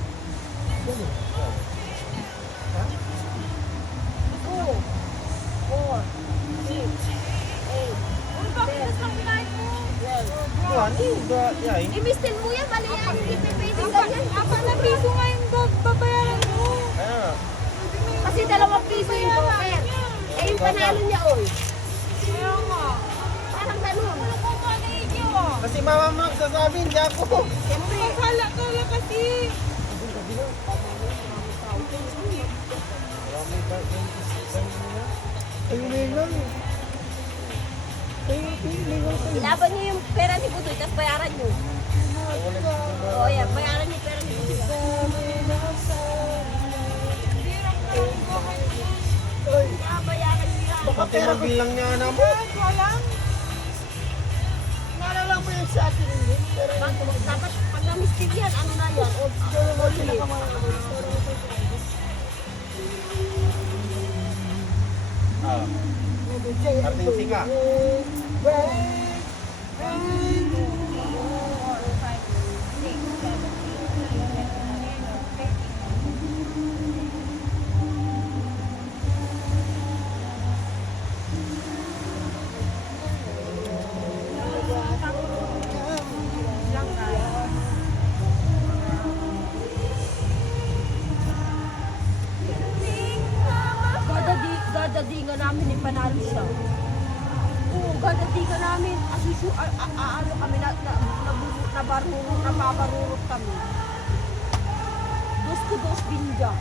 4, 6, 8, Uy, bakit mas lang bilahin mo? 12. Dua, yeah, Imistin mo yan, mali yan. Hindi pwede ganyan. Apat na piso nga yung babayaran mo. kaya. Kasi 2 piso yung joker. Eh, yung panalo niya, oy. Kaya nga. Parang ganun. Ano ko ba na iyo? Kasi mama mo nagsasabi, hindi ako. Siyempre, Kala kasi. Ayun na yun lang. Ayun na lang. ilaban niyo yung pera ni Budoy, tapos bayaran niyo. Oo, yan. Bayaran niyo yung pera ni Budoy. Bayaran niyo yan. Pati magbilang niya na mo. Walang. Naalala mo yung sa atin hindi? Pero Dapat pag na-miskin yan, ano na yan? Ah, Ardensi ka. Dadadingan namin ni panalo siya. Oo, dadadingan namin. Asusu, ano kami, nababarurot kami. Dos ko dos binja.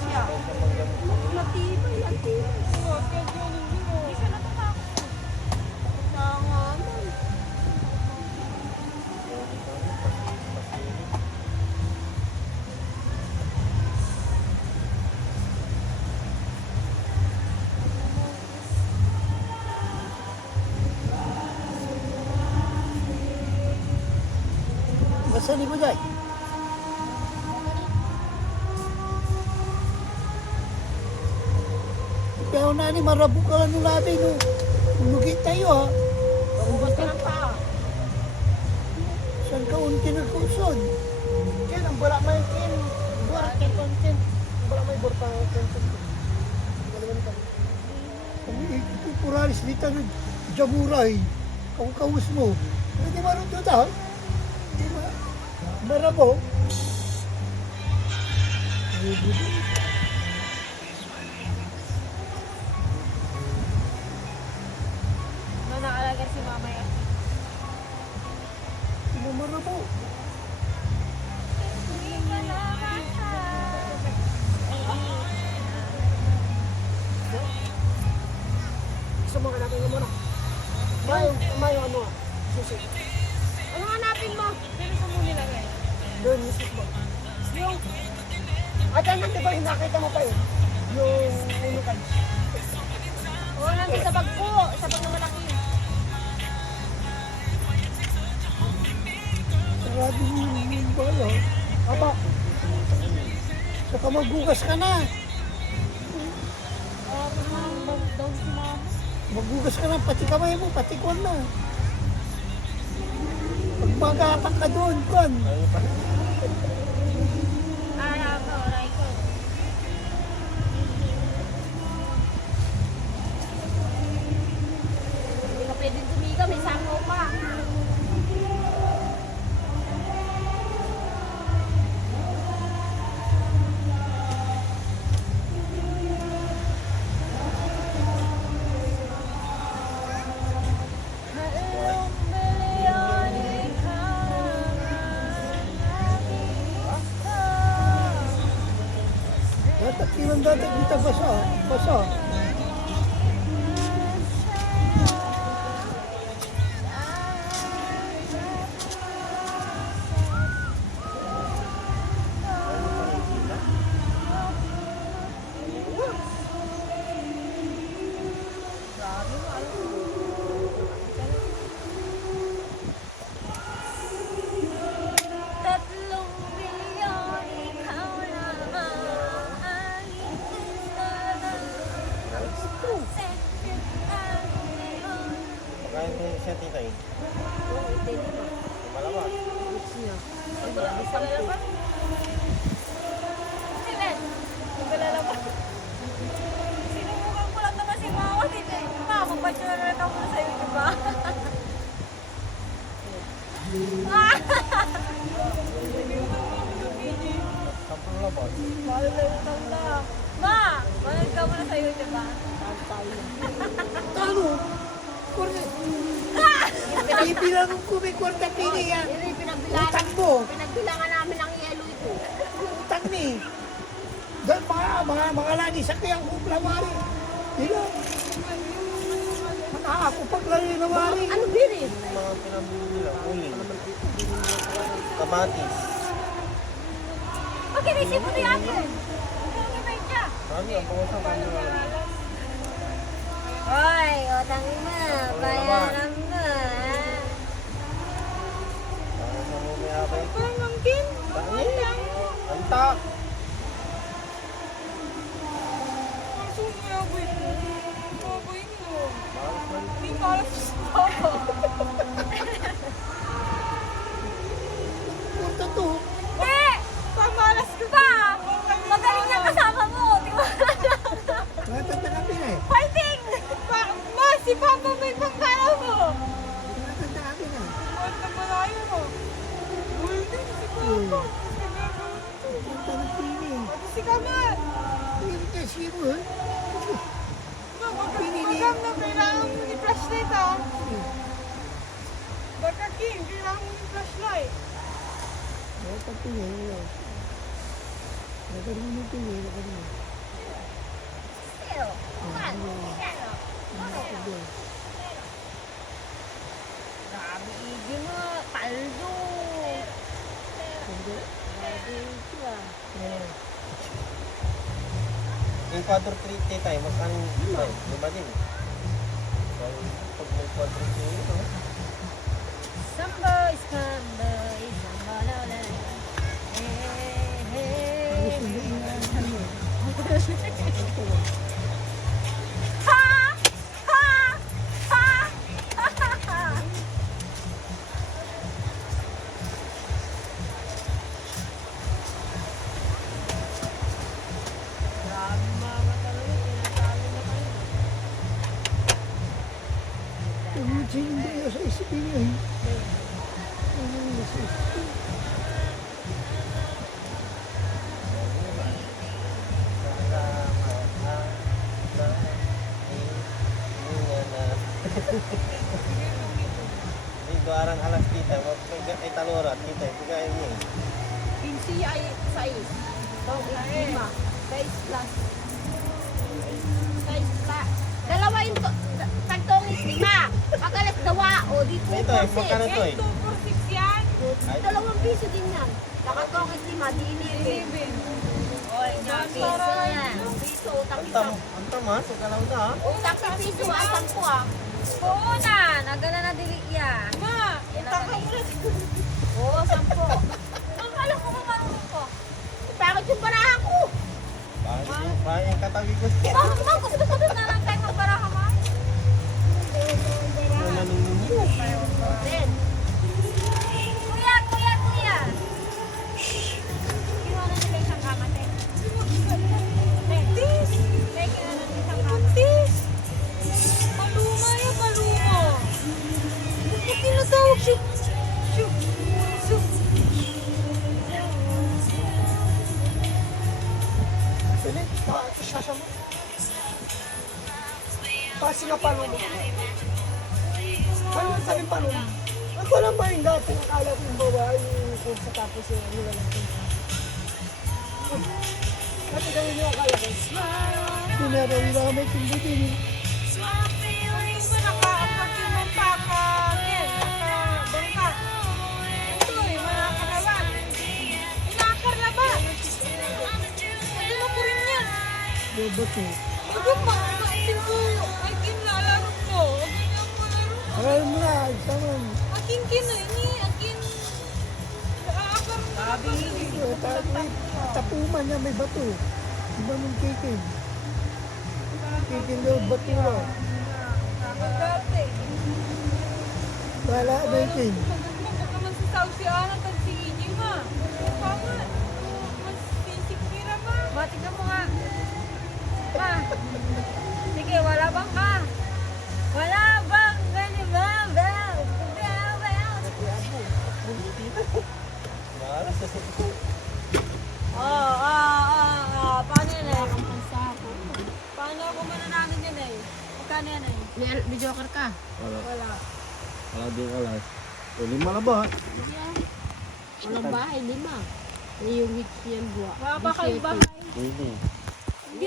Siya. Matibay, ang tibay. Hindi siya natatakot. Nangaman. basta ni Buday. Kaya na ni marabu ka lang nung natin. Lumugit tayo ha. Ubos ka ng paa. Saan ka unti nagkusod? Yan, ang bala may kin. Burak kin content. Ang bala may burta content. Galingan ka. Ang puralis dito ng jamuray. Kaus mo. Hindi marunod doon ha? Hindi ba? Marabo. Na naalaga si mama yan. Hindi marabo. Gusto mo hanapin mo muna. May ano ah. Susi. Ano hanapin mo? Pero sa muli lang eh. Doon, mismo mo. Yung... At ano, di ba yung nakita mo pa yun? Yung unukan. Oo, nandun sa bag ko. Sa bag na malaki. Sarado yung bala. Aba, Saka magbugas ka na. Daw si mama. Magbugas ka na, pati kamay mo, pati kwan na. Pag magatan ka doon, kwan. Ay, ako, aray ko. Hindi ka pwedeng dumiga, may sangaw pa. Koso. Tatlong milyon, ikaw lamang ang second ang ngayon. Pagkain ko siya tita eh. Malabas. Sinet, naglalabas. Sinubukan ko lang naman si Mama. Ma, magpa-channel ako na sa'yo, di ba? Sampung labas. Ma, manood ka muna sa'yo, di ba? Talo. Kurde. Ibilang ko may kwarta pini yan. Yun yung pinagbilangan. Utang mo. Pinagbilangan namin ng yelo ito. Utang ni. Dahil mga lani sa kayang kumplawari. Dilo. Ako paglari na wari. Ano biri? Mga pinambili nila. Uling. Kamatis. Pag inisip mo ni ate, ano na siya? Ano ang pangusan ka nila? Hoy, utang mo, bayaran mo. Pangusan mo may abay. Pangangkin? Dahil. Antak. Ang sumayaboy mo. Baboy mo. Malas man. Hindi ka alam sa papa. Kwarta to. Hindi! Pamalas ka ba? Magaling na kasama mo. Tiwala lang. Natanda kami na eh. Fighting! Ma, si Papa may pangkala mo. Natanda kami na. Huwag na malayo mo. Holding si Papa. Kwarta ng pini. Si Kamat. Pini ka siya Magam na kailangan mo ni flashlight ah. Baka King, kailangan mo ni flashlight. Kwarta pini. Nagkaroon ng pini. Nagkaroon. Pero, ano? Grabe, igi mo. Paldo. Grabe, siya. Yung quadro 3 tita eh. Mas anong ay, lima din. So, pag may quadro 3 no? Samboy, samboy, sambalala. Hey, hey. Ha! Ha! Ha! Grabe mga talaga. Tinatalo na kayo. Hindi ko sa isipin niyo eh. Dito arang alas tita. Ay talurat tita. Bigay niya eh. 15 ay 6. Bang 5. 6 plus. 6 plus. Dalawa yung tagtong is 5. Pagalas dawa. O, dito Ito eh. Magkano to eh? 2 for 6 yan. Ay, 2 piso din yan. Nakatong is 5. Di 11. Oy, piso yan. Piso, utang isa. Antam ha? Sa kalaw na ha? Utang sa piso, asang ko ah. Oo na, nagala na dili ya. Ma, utang ka muna. Oo, 10. Akala ko marunong ko. Bakit yung baraha ko? Bakit yung katabi ko? Bakit ma, gusto ko din na lang tayo magbaraha ma? Ano nanunod? Then, Kuya, kuya, kuya. Kinuha na nila isang kamate. Tis! May kinuha na nila isang kamate. Tis! Paluma yan, paluma. Bakit tinatawag siya? Shoo! Shoo! Pili, sasya mo. Kasi nga paano mo. Ano ang sabi paano mo? Ako lang ba yung dati akala ko yung babae yung kung sa tapos yung ano lang. Kasi ganyan yung akala ko. Meron lang may kumbutin. Hindi mo nakaangkat yung mga papa, Ken, nakabangka. Ito eh, mga karawan. Inakarlaba. Ano na po rin yan? Robot eh. Ito pa, nakaisin ko. Ay, Ken, lalaro ko. Huwag niyo ako laro. Aral mo na, sama mo. Akin, Ken, ini, akin. Aakar mo na pa. Tapuman niya may bato. Iba mong kikin. Kikin daw bato lang. Dati. Wala ba yung kin? Maganda naman si Sao si Ana at si Iji, ma. Pama. Mas sisikira, ma. Matignan mo nga. Ma. Sige, wala bang ka? Wala bang ganyan, ma? Bel. Bel, bel. Malas sa sito. Paano yan eh? Paano ako mananamin yan eh? Magkano yan eh? Videoker ka. Wala din alas. Lima na ba? Walang bahay, 5. Yung weeks yan buwa. Mga bakal bahay. Pwede. Hindi